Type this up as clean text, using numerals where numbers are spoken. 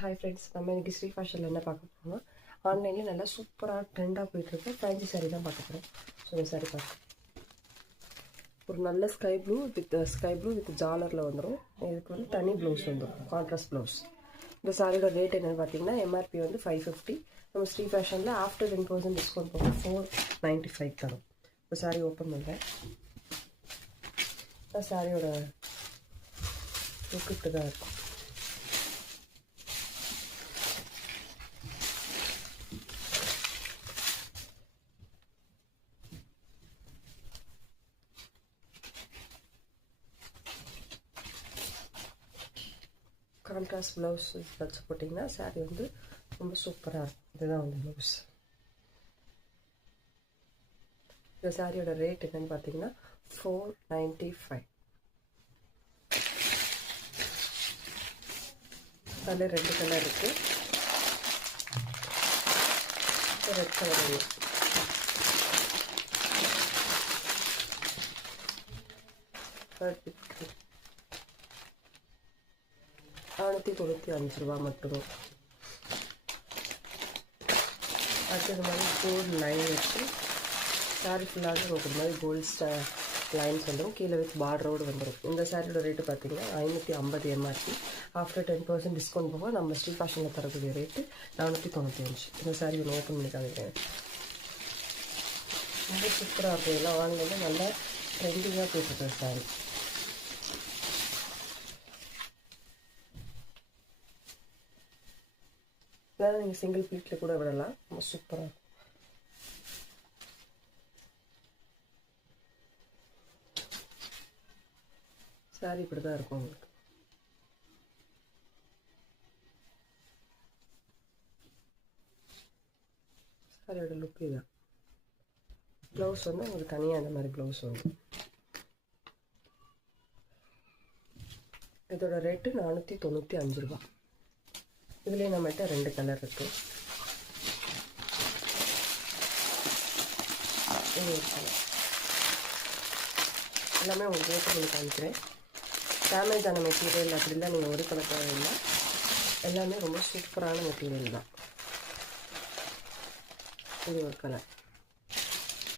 Hi friends, நம்ம இன்றைக்கி ஸ்ரீ ஃபேஷனில் என்ன பார்க்க போகிறோம்னா, ஆன்லைனில் நல்லா சூப்பராக ட்ரெண்டாக போயிட்டுருக்கு ஃபேன்சி சாரீ தான் பார்க்க போகிறோம். ஸோ இந்த சாரீ பார்க்க ஒரு நல்ல ஸ்கை ப்ளூ வித் ஜாலரில் வந்துடும். இதுக்கு வந்து தனி ப்ளவுஸ் வந்துடும், கான்ட்ராஸ்ட் ப்ளவுஸ். இந்த சாரியோட ரேட் என்னென்னு பார்த்தீங்கன்னா, எம்ஆர்பி வந்து 550. நம்ம ஸ்ரீ ஃபேஷனில் ஆஃப்டர் 10% டிஸ்கவுண்ட் போட்டு 495 தரும். இந்த சாரீ ஓப்பன் பண்ணுறேன். இந்த சாரியோட லுக் இப்படி தான் இருக்கும். கான்ட்ராஸ்ட் ப்ளவுஸ் வச்சு போட்டிங்கன்னா சாரீ வந்து ரொம்ப சூப்பராக இருக்கும். இதுதான் வந்து ப்ளவுஸ். இந்த சாரியோட ரேட் என்னன்னு பார்த்தீங்கன்னா 495. அதில் 2 கலர் இருக்குது. ரெட் கலர் ரூபா 495 மட்டும். அடுத்தது மாதிரி கோல்டு லைன் வச்சு சாரீ ஃபுல்லாக ஒரு மாதிரி கோல்டு லைன்ஸ் வந்துடும். கீழே வித் பார்டரோடு வந்துடும். இந்த சாரியோட ரேட்டு பார்த்தீங்கன்னா 550 எம்ஆர்பி. ஆஃப்டர் 10% டிஸ்கவுண்ட் போக நம்ம ஸ்ரீ ஃபேஷனில் தரக்கூடிய ரேட்டு 495. இந்த சாரீ ஒன்று ஓப்பன் பண்ணி காமிக்கிறேன். ரொம்ப சூப்பராக இருக்கும். எல்லாம் ஆன்லைனில் நல்லா ட்ரெண்டிங்காக போயிட்டுருக்க சாரீ. இதெல்லாம் நீங்கள் சிங்கிள் ப்ளீட்டில் கூட விடலாம். ரொம்ப சூப்பராக இருக்கும். சாரி இப்படி தான் இருக்கும் உங்களுக்கு. சாரியோட லுக் இதுதான். ப்ளவுஸ் வந்து உங்களுக்கு தனியாக அந்த மாதிரி ப்ளவுஸ் வரும். இதோட ரேட்டு 495 ரூபா. இதுலேயே நம்மகிட்ட 2 கலர் இருக்குது. இது ஒரு கலர். எல்லாமே உங்களுக்கு ஓப்பன் பண்ணி காமிக்கிறேன். டேமேஜ் ஆன மெட்டீரியல் அப்படிலாம் நீங்கள் ஒரு கலர் இல்லை. எல்லாமே ரொம்ப சூப்பரான மெட்டீரியல் தான். இது ஒரு கலர்.